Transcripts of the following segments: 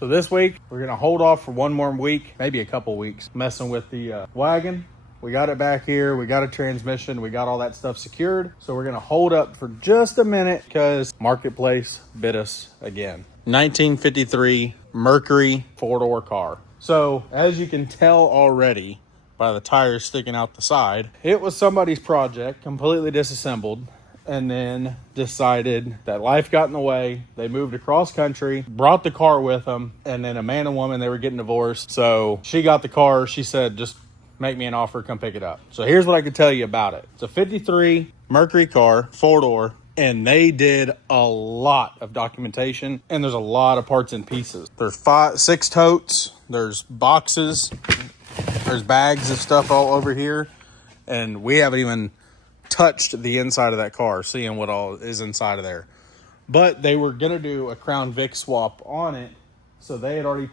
So this week, we're gonna hold off for one more week, maybe a couple weeks, messing with the wagon. We got it back here, we got a transmission, we got all that stuff secured. So we're gonna hold up for just a minute because Marketplace bit us again. 1953 Mercury 4-door car. So as you can tell already by the tires sticking out the side, it was somebody's project, completely disassembled, and then decided that life got in the way. They moved across country, brought the car with them, and then a man and woman, they were getting divorced. So she got the car. She said, just make me an offer, come pick it up. So here's what I can tell you about it. It's a 53 Mercury car, 4-door, and they did a lot of documentation, and there's a lot of parts and pieces. There's 6 totes, there's boxes, there's bags of stuff all over here, and we haven't even touched the inside of that car, seeing what all is inside of there. But they were gonna do a Crown Vic swap on it, so they had already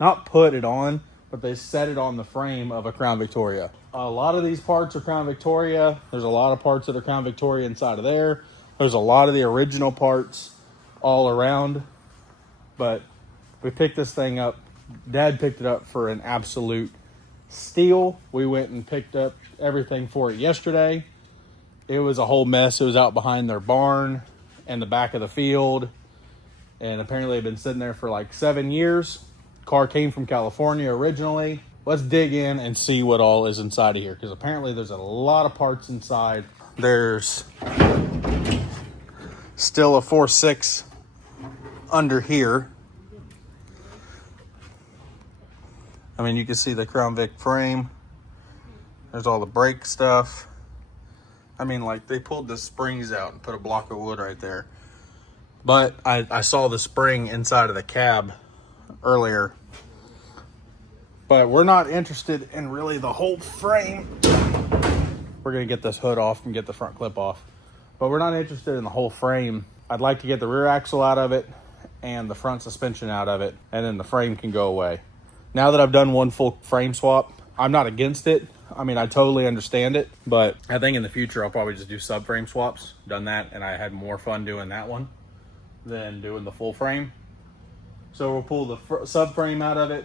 not put it on, but they set it on the frame of a Crown Victoria. A lot of these parts are Crown Victoria. There's a lot of parts that are Crown Victoria inside of there. There's a lot of the original parts all around, but we picked this thing up. Dad picked it up for an absolute steal. We went and picked up everything for it yesterday. It was a whole mess. It was out behind their barn and the back of the field. And apparently it had been sitting there for like 7 years. Car came from California originally. Let's dig in and see what all is inside of here, because apparently there's a lot of parts inside. There's still a 4.6 under here. I mean, you can see the Crown Vic frame. There's all the brake stuff. I mean, like, they pulled the springs out and put a block of wood right there. But I saw the spring inside of the cab earlier. But we're not interested in really the whole frame. We're going to get this hood off and get the front clip off. But we're not interested in the whole frame. I'd like to get the rear axle out of it and the front suspension out of it, and then the frame can go away. Now that I've done one full frame swap, I'm not against it. I mean, I totally understand it, but I think in the future I'll probably just do subframe swaps. Done that, and I had more fun doing that one than doing the full frame. So we'll pull the subframe out of it,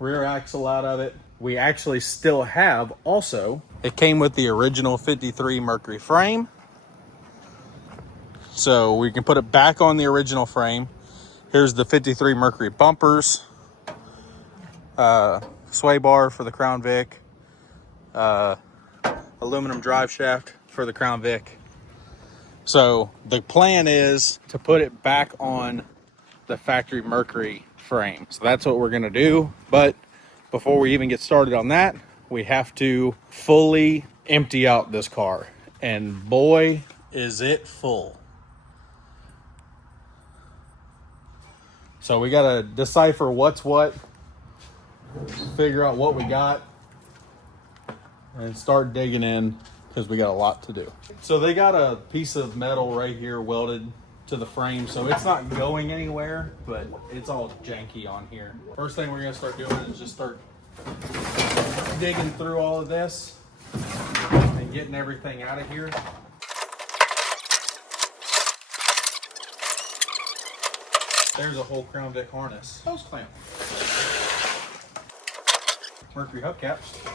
rear axle out of it. We actually still have also, it came with the original 53 Mercury frame. So we can put it back on the original frame. Here's the 53 Mercury bumpers, sway bar for the Crown Vic, aluminum drive shaft for the Crown Vic. So the plan is to put it back on the factory Mercury frame. So that's what we're gonna do. But before we even get started on that, we have to fully empty out this car. And boy, is it full. So we gotta decipher what's what, figure out what we got, and start digging in, because we got a lot to do. So they got a piece of metal right here welded to the frame, so it's not going anywhere, but it's all janky on here. First thing we're gonna start doing is just start digging through all of this and getting everything out of here. There's a whole Crown Vic harness. Hose clamp. Mercury hubcaps.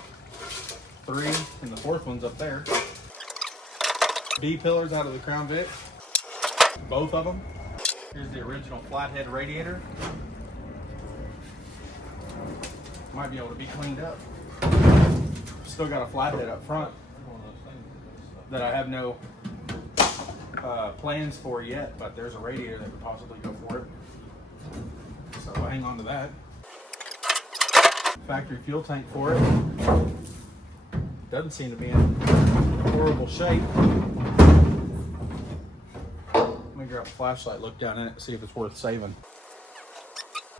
3, and the 4th one's up there. B pillars out of the Crown Vic. Both of them. Here's the original flathead radiator. Might be able to be cleaned up. Still got a flathead up front that I have no plans for yet, but there's a radiator that could possibly go for it. So we'll hang on to that. Factory fuel tank for it. Doesn't seem to be in horrible shape. Let me grab a flashlight, look down in it, see if it's worth saving.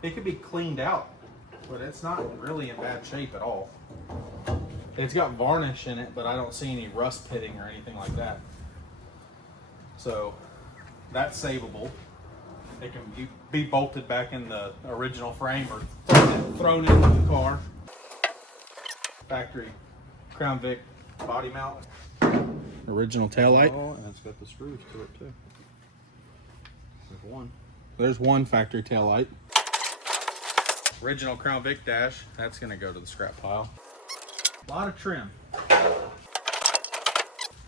It could be cleaned out, but it's not really in bad shape at all. It's got varnish in it, but I don't see any rust pitting or anything like that. So that's savable. It can be bolted back in the original frame or thrown into the car. Factory Crown Vic body mount. Original taillight. Oh, and it's got the screws to it too. There's one. There's one factory taillight. Original Crown Vic dash, that's gonna go to the scrap pile. A lot of trim.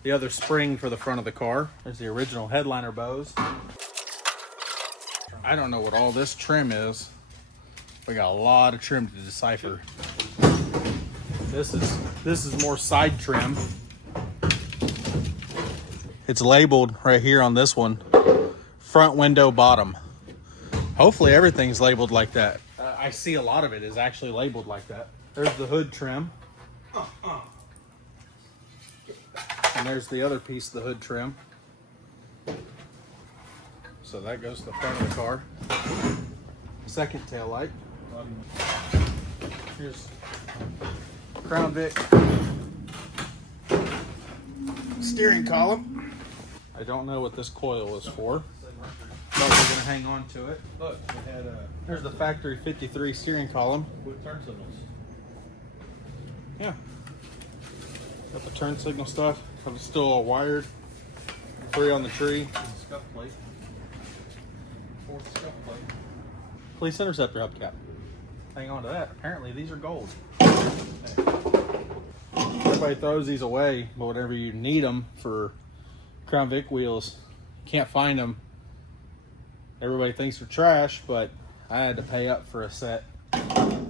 The other spring for the front of the car. There's the original headliner bows. I don't know what all this trim is. We got a lot of trim to decipher. This is more side trim. It's labeled right here on this one, front window bottom. Hopefully everything's labeled like that. I see a lot of it is actually labeled like that. There's the hood trim. And there's the other piece of the hood trim. So that goes to the front of the car. Second tail light. Here's Crown Vic steering column. I don't know what this coil is for, but we're gonna hang on to it. Look, we had there's the factory 53 steering column with turn signals. Yeah, got the turn signal stuff. I'm still all wired. 3 on the tree. Scuff plate. 4th scuff plate. Police interceptor hubcap. Hang on to that. Apparently these are gold. Everybody throws these away, but whenever you need them for Crown Vic wheels, you can't find them. Everybody thinks they're trash, but I had to pay up for a set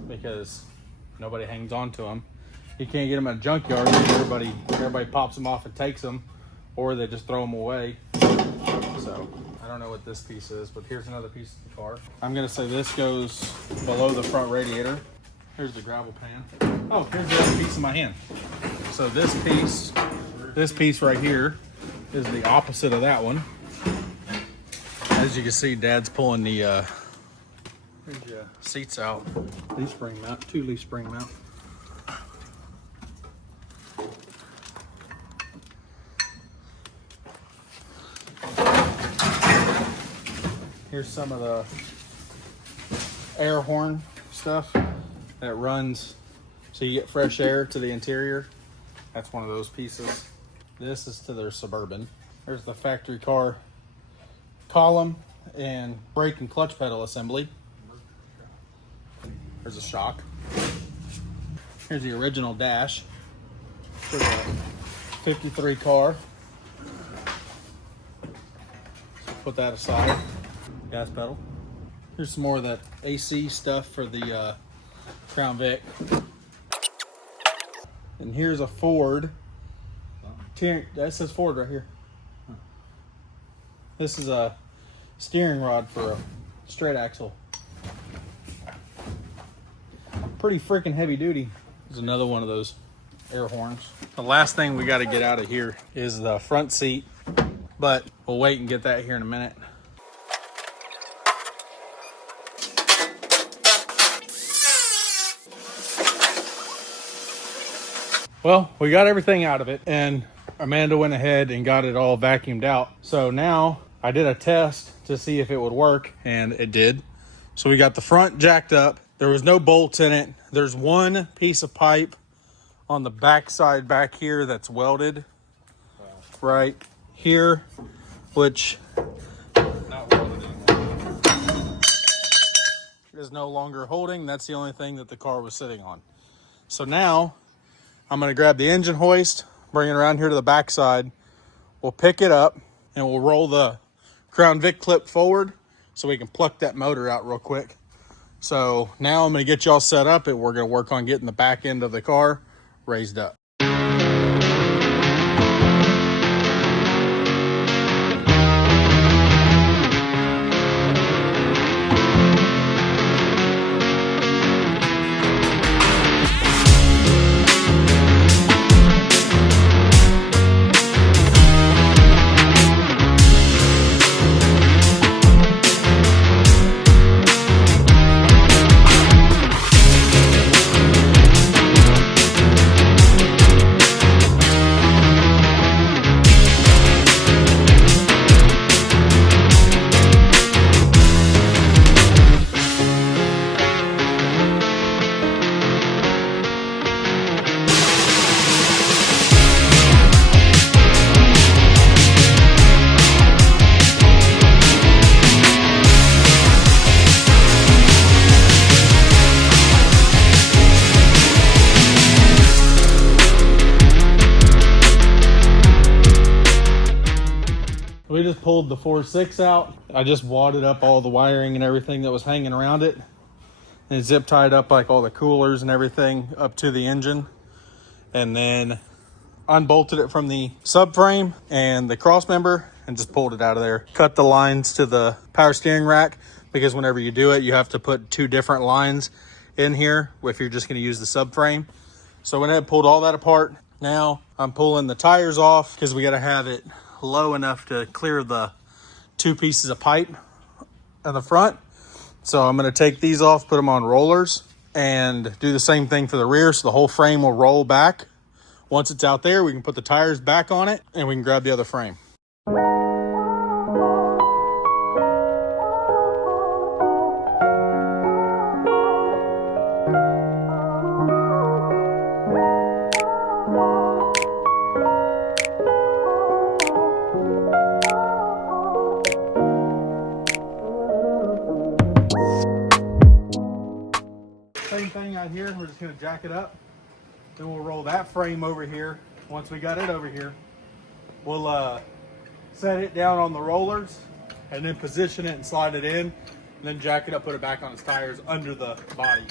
because nobody hangs on to them. You can't get them at a junkyard. Everybody pops them off and takes them, or they just throw them away. So I don't know what this piece is, but here's another piece of the car. I'm gonna say this goes below the front radiator. Here's the gravel pan. Oh, here's the other piece in my hand. So this piece right here is the opposite of that one. As you can see, Dad's pulling the seats out. Leaf spring mount, 2 leaf spring mount. Here's some of the air horn stuff that runs so you get fresh air to the interior. That's one of those pieces. This is to their Suburban. There's the factory car column and brake and clutch pedal assembly. There's a shock. Here's the original dash for the 53 car. Put that aside. Gas pedal. Here's some more of that AC stuff for the Crown Vic. And here's a Ford. That says Ford right here. This is a steering rod for a straight axle. Pretty freaking heavy duty. There's another one of those air horns. The last thing we got to get out of here is the front seat, but we'll wait and get that here in a minute. Well, we got everything out of it, and Amanda went ahead and got it all vacuumed out. So now I did a test to see if it would work, and it did. So we got the front jacked up. There was no bolts in it. There's one piece of pipe on the back side back here that's welded right here, which Not welded anymore. is no longer holding. That's the only thing that the car was sitting on. So now I'm going to grab the engine hoist, bring it around here to the back side. We'll pick it up and we'll roll the Crown Vic clip forward so we can pluck that motor out real quick. So now I'm going to get y'all set up and we're going to work on getting the back end of the car raised up. pulled the 4.6 out. I just wadded up all the wiring and everything that was hanging around it, and zip tied up like all the coolers and everything up to the engine, and then unbolted it from the subframe and the cross member and just pulled it out of there. Cut the lines to the power steering rack, because whenever you do it, you have to put 2 different lines in here if you're just going to use the subframe. So I went ahead and pulled all that apart. Now I'm pulling the tires off because we got to have it low enough to clear the 2 pieces of pipe in the front. So I'm going to take these off, put them on rollers, and do the same thing for the rear, so the whole frame will roll back. Once it's out there, we can put the tires back on it and we can grab the other frame. Same thing out here, we're just going to jack it up. Then we'll roll that frame over here. Once we got it over here, we'll set it down on the rollers and then position it and slide it in, and then jack it up, put it back on its tires under the body.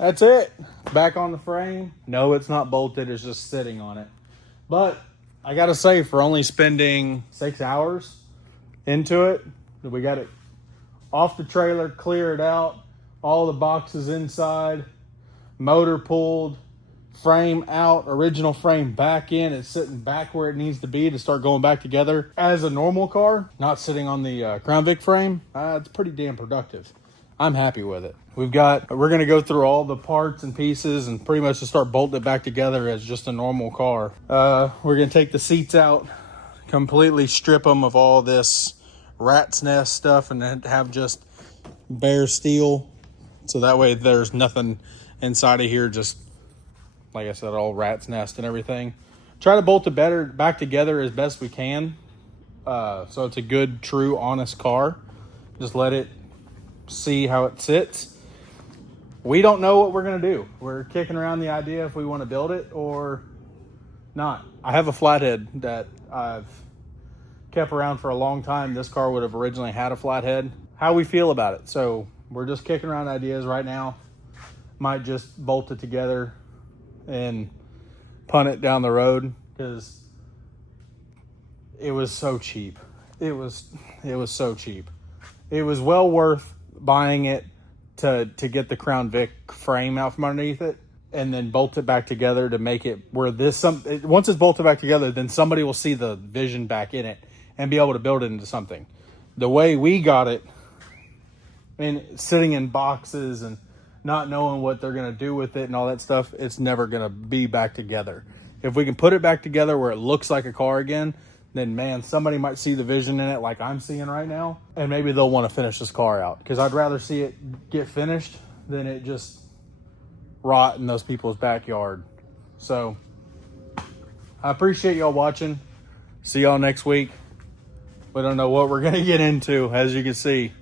that's it. Back on the frame. No, it's not bolted. It's just sitting on it. But I got to say, for only spending 6 hours into it, we got it off the trailer, clear it out, all the boxes inside, motor pulled, frame out, original frame back in. It's sitting back where it needs to be to start going back together as a normal car, not sitting on the Crown Vic frame. It's pretty damn productive. I'm happy with it. We're going to go through all the parts and pieces and pretty much just start bolting it back together as just a normal car. We're going to take the seats out, completely strip them of all this rat's nest stuff, and then have just bare steel. So that way there's nothing inside of here, just like I said, all rat's nest and everything. Try to bolt it back together as best we can. So it's a good, true, honest car. Just let it see how it sits. We don't know what we're going to do. We're kicking around the idea if we want to build it or not. I have a flathead that I've kept around for a long time. This car would have originally had a flathead. How we feel about it. So we're just kicking around ideas right now. Might just bolt it together and punt it down the road because it was so cheap. It was so cheap. It was well worth buying it to get the Crown Vic frame out from underneath it and then bolt it back together to make it where once it's bolted back together, then somebody will see the vision back in it and be able to build it into something. The way we got it, sitting in boxes and not knowing what they're going to do with it and all that stuff, it's never going to be back together. If we can put it back together where it looks like a car again, then man, somebody might see the vision in it like I'm seeing right now, and maybe they'll want to finish this car out, because I'd rather see it get finished than it just rot in those people's backyard. So I appreciate y'all watching. See y'all next week. We don't know what we're going to get into. As you can see,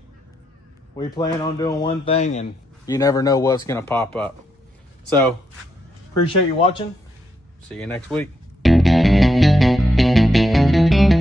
we plan on doing one thing and you never know what's going to pop up. So appreciate you watching. See you next week.